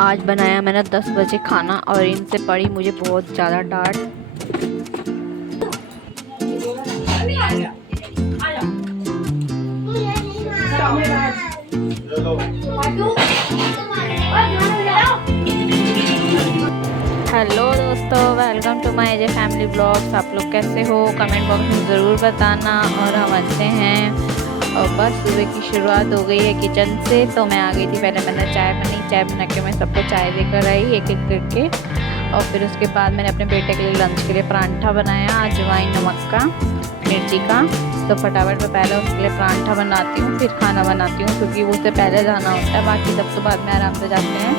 आज बनाया मैंने 10 बजे खाना और इनसे पड़ी मुझे बहुत ज़्यादा डांट। हेलो दोस्तों, welcome to my J family blogs. आप लोग कैसे हो कमेंट बॉक्स में ज़रूर बताना। और हम अच्छे हैं। और बस सुबह की शुरुआत हो गई है किचन से। तो मैं आ गई थी, पहले मैंने चाय बना के मैं सबको चाय देकर आई एक एक करके। और फिर उसके बाद मैंने अपने बेटे के लिए लंच के लिए परांठा बनाया, अजवाइन नमक का, मिर्ची का। तो फटाफट मैं पहले उसके लिए परांठा बनाती हूँ, फिर खाना बनाती हूँ, क्योंकि उससे पहले जाना होता है। बाकी सब तो बाद में आराम से जाते हैं।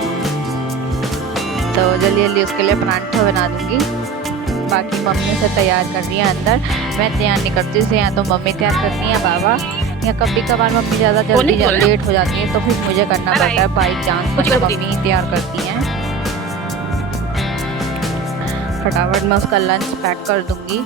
तो जल्दी जल्दी उसके लिए परांठा बना दूँगी। बाकी मम्मी से तैयार कर रही है अंदर, मैं तैयार नहीं करती उसे, या तो मम्मी तैयार करती है बाबा, या कभी कभार मम्मी ज़्यादा जल्दी लेट हो जाती है तो फिर मुझे करना पड़ता है बाई चांस, मतलब मम्मी तैयार करती हैं। फटाफट मैं उसका लंच पैक कर दूँगी।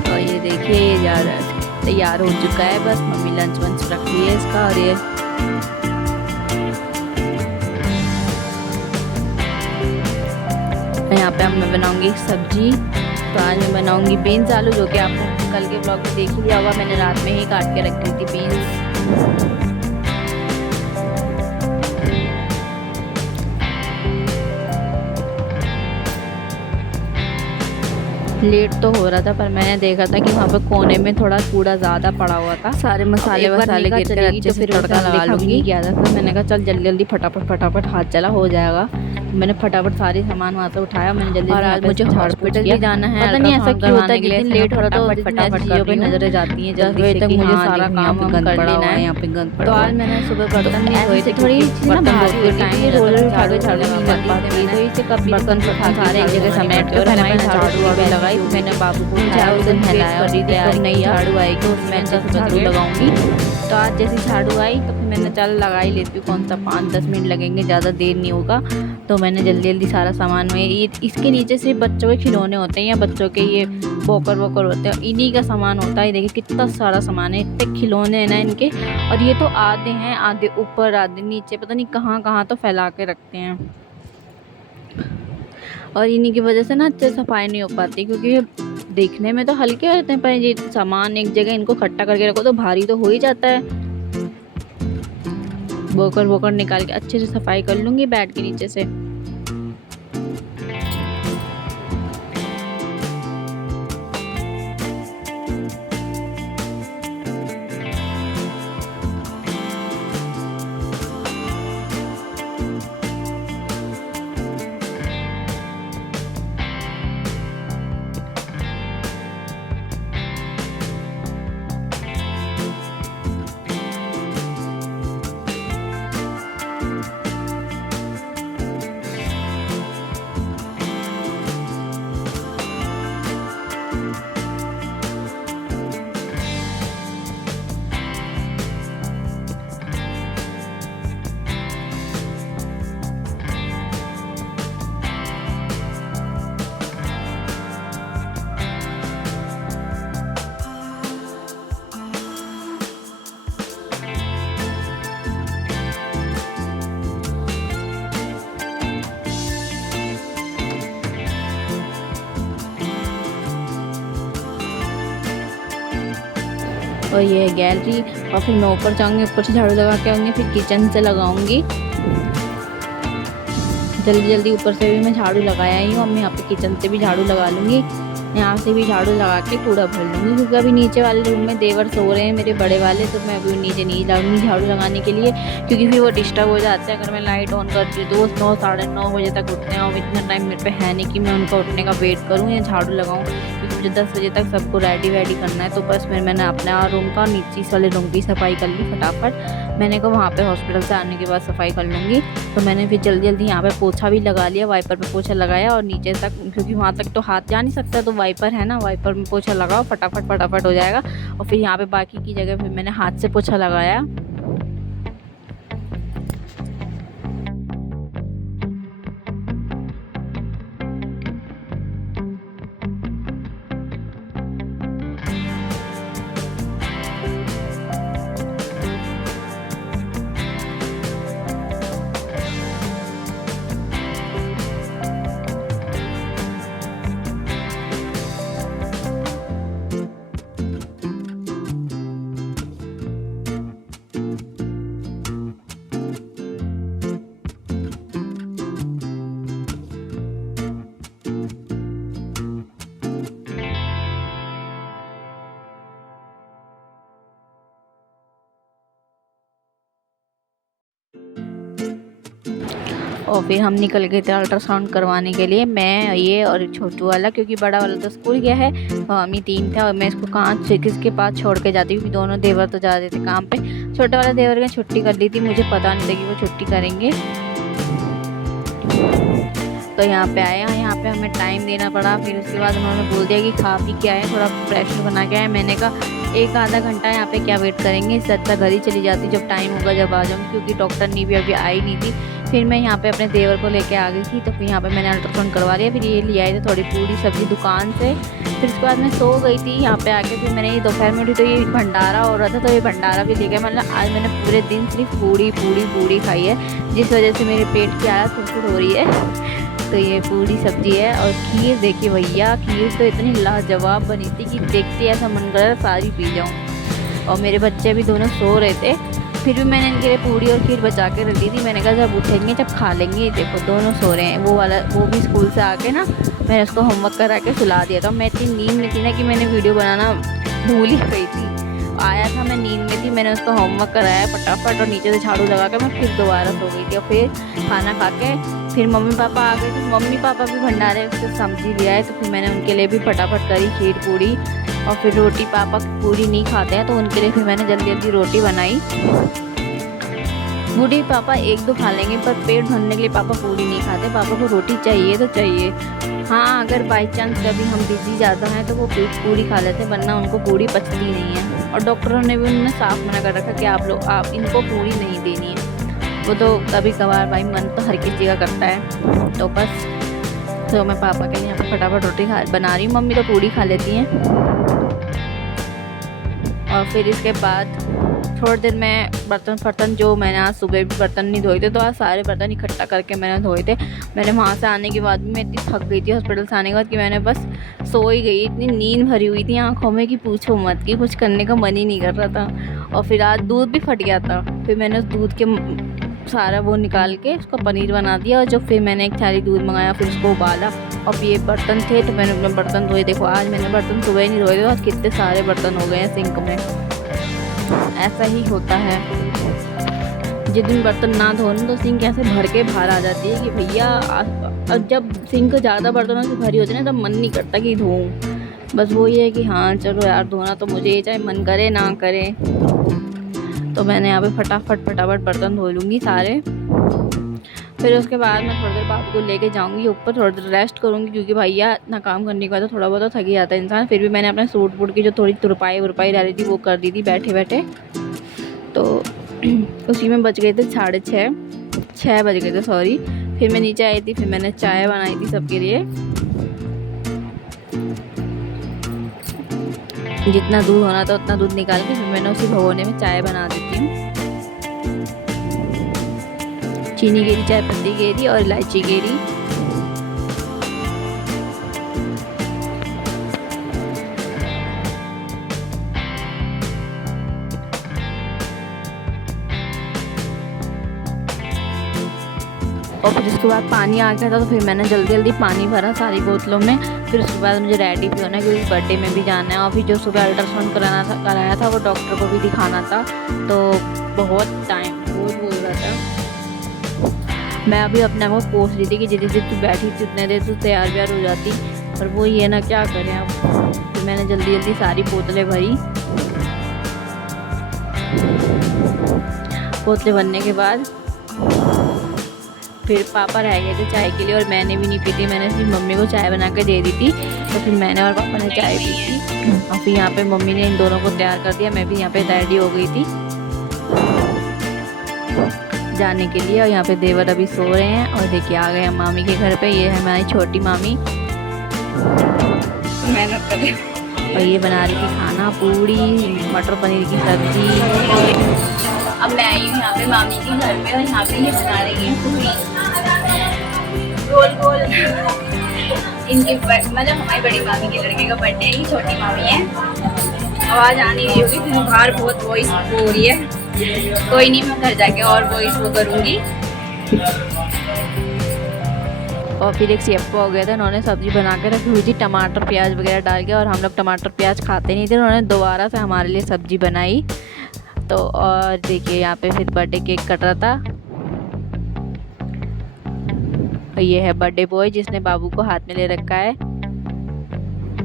तो ये देखिए, ये जा रहा है, तैयार हो चुका है। बस मम्मी लंच वंच रख ली है इसका। और ये यहाँ पे मैं बनाऊंगी सब्जी। तो आज मैं बनाऊंगी बीन्स आलू, जो कि आपने कल के ब्लॉग में देख ही लिया होगा। मैंने रात में ही काट के रखी थी बीन्स। लेट तो हो रहा था, पर मैंने देखा था कि वहाँ पे कोने में थोड़ा कूड़ा ज़्यादा पड़ा हुआ था। सारे मसाले वसाले गिर कर अच्छे से तड़का लगा लूँगी। क्या था, तो मैंने कहा चल जल्दी जल्दी फटाफट हाथ चला हो जाएगा। मैंने फटाफट सारे सामान वहाँ से उठाया। मैंने जल्दी, और आज मुझे हॉस्पिटल भी जाना है। पता नहीं ऐसा क्यों होता है, जिस दिन लेट हो रहा था फटाफट चीज़ों पे नजरें जाती हैं। 10 बजे तक मुझे सारा काम कर लेना है। यहाँ पे गंद पड़ा। तो आज मैंने सुबह बर्तन नहीं धोए थे, थोड़ी टाइम रोलर उठा के झाड़ू नहीं लग पाती, तो इसे कभी बर्तन सारे एक जगह समेट के, और मैंने झाड़ू वाड़ू लगाई। मैंने बाबू को झाड़ू से नहलाया, और जब नई झाड़ू आएगी उसमें झाड़ू लगाऊंगी। तो आज जैसे झाड़ू आई तो फिर मैंने चल लगा ही लेती हूँ, कौन सा 5-10 मिनट लगेंगे, ज़्यादा देर नहीं होगा। तो मैंने जल्दी जल्दी सारा सामान में, ये इसके नीचे से बच्चों के खिलौने होते हैं या बच्चों के ये वॉकर होते हैं, इन्हीं का सामान होता है। देखिए कितना सारा सामान है, इतने खिलौने हैं ना इनके। और ये तो आधे हैं, आधे ऊपर आधे नीचे, पता नहीं कहाँ कहाँ तो फैला के रखते हैं। और इन्हीं की वजह से ना अच्छे सफाई नहीं हो पाती, क्योंकि देखने में तो हल्के होते हैं, पर ये सामान एक जगह इनको इकट्ठा करके रखो तो भारी तो हो ही जाता है। वोकर निकाल के अच्छे से सफाई कर लूँगी बेड के नीचे से। और ये है गैलरी। और फिर मैं ऊपर जाऊँगी, ऊपर से झाड़ू लगा के आऊँगी, फिर किचन से लगाऊँगी। जल्दी जल्दी ऊपर से भी मैं झाड़ू लगाया ही हूँ। अब मैं यहाँ पे किचन से भी झाड़ू लगा लूँगी, यहाँ से भी झाड़ू लगा के कूड़ा भर लूँगी, क्योंकि अभी नीचे वाले रूम में देवर सो रहे हैं मेरे बड़े वाले। तो मैं अभी नीचे नहीं जाऊँगी झाड़ू लगाने के लिए, क्योंकि फिर वो डिस्टर्ब हो जाते हैं। अगर मैं लाइट ऑन करती हूँ तो वो 9 साढ़े 9 बजे तक उठते हैं, और इतना टाइम मेरे पे है नहीं कि मैं उनका उठने का वेट करूँ या झाड़ू लगाऊँ, क्योंकि मुझे 10 बजे तक सबको रेडी वेडी करना है। तो बस फिर मैंने अपने रूम का नीचे वाले रूम की सफाई कर ली फटाफट। मैंने कहा वहाँ पे हॉस्पिटल से आने के बाद सफाई कर लूँगी। तो मैंने फिर जल्दी जल्दी यहाँ पे पोछा भी लगा लिया, वाइपर पे पोछा लगाया और नीचे तक, क्योंकि वहाँ तक तो हाथ जा नहीं सकता, तो वाइपर है ना, वाइपर में पोछा लगाओ, फटाफट फटाफट हो जाएगा। और फिर यहाँ पे बाकी की जगह फिर मैंने हाथ से पोछा लगाया। और फिर हम निकल गए थे अल्ट्रासाउंड करवाने के लिए, मैं, ये और छोटू वाला, क्योंकि बड़ा वाला तो स्कूल गया है, तो हम ही 3 थे। और मैं इसको कहाँ से किसके पास छोड़ के जाती, क्योंकि दोनों देवर तो जा रहे थे काम पे। छोटे वाला देवर ने छुट्टी कर ली थी, मुझे पता नहीं था कि वो छुट्टी करेंगे। तो यहाँ पे आए, यहाँ पे हमें टाइम देना पड़ा। फिर उसके बाद उन्होंने बोल दिया कि खा पी के आए, थोड़ा फ्रेश बना के आए। मैंने कहा 1 आधा घंटा यहाँ पे क्या वेट करेंगे, इससे अच्छा घर ही चली जाती, जब टाइम होगा जब आ जाऊँगी, क्योंकि डॉक्टर ने भी अभी आई नहीं थी। फिर मैं यहाँ पे अपने देवर को लेके आ गई थी, तो फिर यहाँ पे मैंने अल्ट्रासाउंड करवा लिया। फिर ये ले आए थे थोड़ी पूरी सब्जी दुकान से। फिर उसके बाद मैं सो गई थी यहाँ पे आके। फिर मैंने ये दोपहर में उठी तो ये भंडारा हो रहा था, तो ये भंडारा भी ले गया। मतलब आज मैंने पूरे दिन सिर्फ पूड़ी खाई है, जिस वजह से मेरे पेट की हालत फुरफुर हो रही है। तो ये पूरी सब्जी है और खीर देखिए भैया, खीर तो इतनी लाजवाब बनी थी कि देखते ऐसा मन कर रहा सारी पी जाऊँ। और मेरे बच्चे भी दोनों सो रहे थे, फिर भी मैंने इनके लिए पूड़ी और खीर बचा के रख दी थी। मैंने कहा जब उठेंगे जब खा लेंगे। देखो दोनों सो रहे हैं, वो भी स्कूल से आके ना मैंने उसको होमवर्क करा के सुला दिया था। मैं इतनी नींद में थी ना कि मैंने वीडियो बनाना भूल ही गई थी। आया था, मैं नींद में थी, मैंने उसको होमवर्क कराया फटाफट और नीचे से झाड़ू लगा के मैं फिर दोबारा सो गई थी। और फिर खाना खा के फिर मम्मी पापा आ गए थे। मम्मी पापा भी भंडारे उससे सब्जी ले आए, तो फिर मैंने उनके लिए भी फटाफट करी खीर पूड़ी। और फिर रोटी, पापा पूड़ी नहीं खाते हैं, तो उनके लिए फिर मैंने जल्दी जल्दी रोटी बनाई। पूड़ी पापा 1-2 खा लेंगे, पर पेट भरने के लिए पापा पूड़ी नहीं खाते, पापा को रोटी चाहिए तो चाहिए। हाँ, अगर बाई चांस कभी हम बिजी ज़्यादा हैं तो वो पूड़ी खा लेते, वरना उनको पूड़ी पचती नहीं है। और डॉक्टरों ने भी उन्होंने साफ मना कर रखा कि आप इनको पूड़ी नहीं देनी है। वो तो कभी कभार भाई मन तो हर किसी का करता है। तो बस तो मैं पापा के लिए यहाँ पर फटाफट रोटी बना रही हूँ। मम्मी तो पूड़ी खा लेती हैं। और फिर इसके बाद थोड़ी देर में बर्तन जो मैंने आज सुबह भी बर्तन नहीं धोए थे, तो आज सारे बर्तन इकट्ठा करके मैंने धोए थे। मैंने वहाँ से आने के बाद भी मैं इतनी थक गई थी हॉस्पिटल से आने के बाद कि मैंने बस सो ही गई। इतनी नींद भरी हुई थी आँखों में कि पूछो मत, कि कुछ करने का मन ही नहीं कर रहा था। और फिर आज दूध भी फट गया था, फिर मैंने उस दूध के सारा वो निकाल के उसका पनीर बना दिया। और जो फिर मैंने एक थाली दूध मंगाया, फिर उसको उबाला। और ये बर्तन थे तो मैंने अपने बर्तन धोए। देखो आज मैंने बर्तन सुबह ही नहीं धोए थे, आज कितने सारे बर्तन हो गए हैं सिंक में। ऐसा ही होता है, जिस दिन बर्तन ना धोने तो सिंक ऐसे भर के बाहर आ जाती है कि भैया। जब सिंक ज़्यादा बर्तनों से भरी होती है ना, तब मन नहीं करता कि धोऊं। बस वो ये है कि हाँ चलो यार धोना तो मुझे ही, चाहे मन करे ना करे। तो मैंने यहाँ पे फटाफट बर्तन धो लूँगी सारे। फिर उसके बाद मैं थोड़ी देर बाबू को लेके जाऊँगी ऊपर, थोड़ी देर रेस्ट करूँगी, क्योंकि भैया इतना काम करने के बाद तो थोड़ा बहुत तो थक ही जाता है इंसान। फिर भी मैंने अपने सूट वूट की जो थोड़ी तुरपाई वुरपाई डाली थी वो कर दी थी बैठे बैठे। तो उसी में बज गए थे 6:30 बज गए थे, सॉरी। फिर मैं नीचे आई थी, फिर मैंने चाय बनाई थी सबके लिए। जितना दूध होना था उतना दूध निकाल के फिर मैंने उसी भगोने में चाय बना देती हूँ। चीनी गिरी, चाय पत्ती गिरी और इलायची गिरी। और फिर उसके बाद पानी आ गया था, तो फिर मैंने जल्दी जल्दी पानी भरा सारी बोतलों में। फिर उसके बाद मुझे रेडी भी होना है, क्योंकि बर्थडे में भी जाना है। और फिर जो सुबह अल्ट्रासाउंड कराया था वो डॉक्टर को भी दिखाना था, तो बहुत टाइम बहुत बोल रहा था। मैं अभी अपने आप को कोस रही थी कि जितनी देर तू बैठी थी उतने देर तू तैयार व्यार हो जाती। और वो ये ना क्या करें अब। तो मैंने जल्दी जल्दी सारी बोतलें भरी। बोतलें भरने के बाद फिर पापा रह गए थे चाय के लिए और मैंने भी नहीं पी थी। मैंने सिर्फ मम्मी को चाय बना के दे दी थी, तो फिर मैंने और पापा ने चाय पी थी। और फिर यहाँ पे मम्मी ने इन दोनों को तैयार कर दिया। मैं भी यहाँ पे रेडी हो गई थी जाने के लिए। और यहाँ पे देवर अभी सो रहे हैं। और देखिए आ गए हम मामी के घर पे। ये है हमारी छोटी मामी, मेहनत कर रही। और ये बना रही थी खाना, पूड़ी, मटर पनीर की सब्जी। अब मैं आई हूँ यहाँ पे मामी के घर पे और यहाँ पे ये बना रही है पूड़ी गोल गोल। इनके मतलब हमारी बड़ी मामी के लड़के का बर्थडे है। ये छोटी मामी है। आवाज़ आ नहीं रही होगी क्योंकि बाहर बहुत वॉइस हो रही है। कोई नहीं, मैं घर जाके और वॉइस वो करूँगी। और फिर एक शेफ़ हो गया था, उन्होंने सब्ज़ी बना के रखी हुई थी टमाटर प्याज वगैरह डाल के। और हम लोग टमाटर प्याज खाते नहीं थे, उन्होंने दोबारा से हमारे लिए सब्ज़ी बनाई। तो और देखिए यहाँ पे फिर बर्थडे केक कट रहा था। और ये है बर्थडे बॉय जिसने बाबू को हाथ में ले रखा है।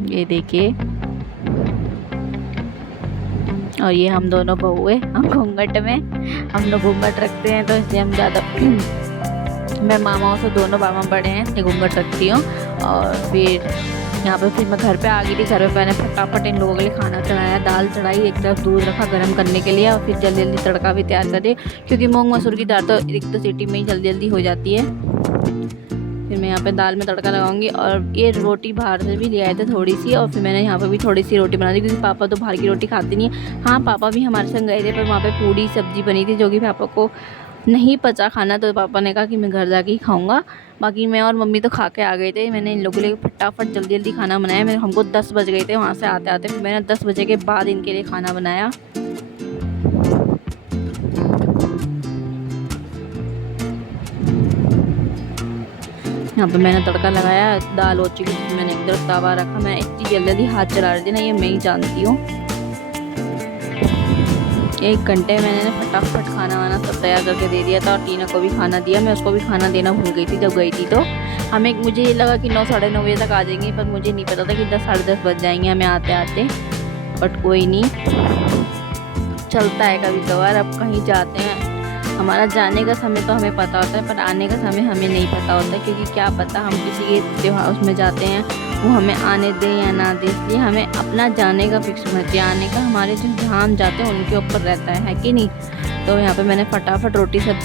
ये देखिए। और ये हम दोनों बहू है, हम घूंघट में, हम लोग घूंघट रखते हैं तो इसलिए हम ज़्यादा मैं मामाओं से दोनों मामा बड़े हैं इसलिए घूंघट रखती हूँ। और फिर यहाँ पे फिर मैं घर पे आ गई थी। घर पे मैंने फटाफट इन लोगों के लिए खाना चढ़ाया, दाल चढ़ाई, एक तरफ दूध रखा गर्म करने के लिए। और फिर जल्दी जल्दी तड़का भी तैयार कर दे क्योंकि मूंग मसूर की दाल तो एक तो सीटी में ही जल्दी जल्दी हो जाती है। फिर मैं यहाँ पे दाल में तड़का लगाऊंगी। और ये रोटी बाहर से भी ले आए थे थोड़ी सी, और फिर मैंने यहाँ पे भी थोड़ी सी रोटी बना दी क्योंकि पापा तो बाहर की रोटी खाते नहीं है। हाँ, पापा भी हमारे संग गए थे पर वहाँ पे पूड़ी सब्जी बनी थी जो कि पापा को नहीं पचा खाना, तो पापा ने कहा कि मैं घर जाके ही खाऊंगा। बाकी मैं और मम्मी तो खा के आ गए थे। मैंने इन लोगों के लिए फटाफट जल्दी जल्दी खाना बनाया। मेरे हमको 10 बज गए थे वहाँ से आते आते। फिर मैंने 10 बजे के बाद इनके लिए खाना बनाया। यहाँ पे मैंने तड़का लगाया, दाल हो चुकी थी, मैंने एक तरफ तवा रखा। मैं इतनी जल्दी जल्दी हाथ चला रही थी ना, ये मैं ही जानती हूँ। 1 घंटे मैंने फटाफट खाना वाना सब तैयार करके दे दिया था। और टीना को भी खाना दिया। मैं उसको भी खाना देना भूल गई थी जब गई थी। तो मुझे ये लगा कि 9 साढ़े 9 बजे तक आ जाएंगे, पर मुझे नहीं पता था कि 10 साढ़े 10 बज जाएंगे हमें आते आते। बट कोई नहीं, चलता है कभी कभार। अब कहीं जाते हैं, हमारा जाने का समय तो हमें पता होता है पर आने का समय हमें नहीं पता होता, क्योंकि क्या पता हम किसी के त्योहार उसमें जाते हैं वो हमें आने दें या ना दें। इसलिए हमें अपना जाने का फिक्स होना चाहिए, आने का हमारे जो जहाँ हम जाते हैं उनके ऊपर रहता है कि नहीं। तो यहाँ पे मैंने फटाफट रोटी सब